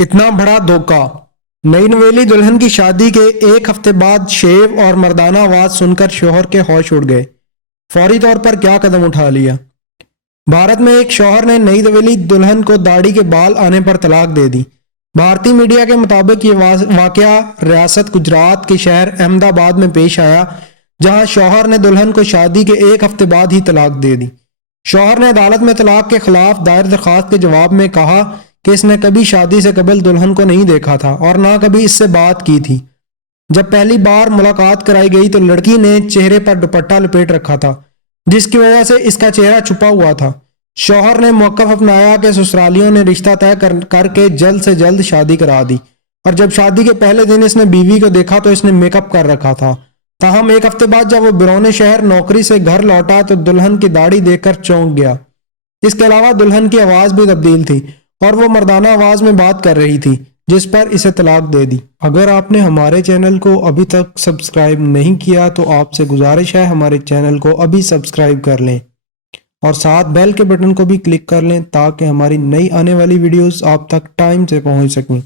اتنا بڑا دھوکہ۔ نئی نویلی دلہن کی شادی کے ایک ہفتے بعد شیو اور مردانہ آواز سن کر شوہر کے ہوش اڑ گئے۔ فوری طور پر کیا قدم اٹھا لیا؟ بھارت میں ایک شوہر نے نئی نویلی دلہن کو داڑھی کے بال آنے پر طلاق دے دی۔ بھارتی میڈیا کے مطابق یہ واقعہ ریاست گجرات کے شہر احمد آباد میں پیش آیا، جہاں شوہر نے دلہن کو شادی کے ایک ہفتے بعد ہی طلاق دے دی۔ شوہر نے عدالت میں طلاق کے خلاف دائر درخواست کے جواب میں کہا کہ اس نے کبھی شادی سے قبل دلہن کو نہیں دیکھا تھا اور نہ کبھی اس سے بات کی تھی۔ جب پہلی بار ملاقات کرائی گئی تو لڑکی نے چہرے پر دوپٹہ لپیٹ رکھا تھا، جس کی وجہ سے اس کا چہرہ چھپا ہوا تھا۔ شوہر نے موقف اپنایا کہ سسرالیوں نے رشتہ طے کر کے جلد سے جلد شادی کرا دی، اور جب شادی کے پہلے دن اس نے بیوی کو دیکھا تو اس نے میک اپ کر رکھا تھا۔ تاہم ایک ہفتے بعد جب وہ بیرون شہر نوکری سے گھر لوٹا تو دلہن کی داڑھی دیکھ کر چونک گیا۔ اس کے علاوہ دلہن کی آواز بھی تبدیل تھی اور وہ مردانہ آواز میں بات کر رہی تھی، جس پر اسے طلاق دے دی۔ اگر آپ نے ہمارے چینل کو ابھی تک سبسکرائب نہیں کیا تو آپ سے گزارش ہے ہمارے چینل کو ابھی سبسکرائب کر لیں اور ساتھ بیل کے بٹن کو بھی کلک کر لیں تاکہ ہماری نئی آنے والی ویڈیوز آپ تک ٹائم سے پہنچ سکیں۔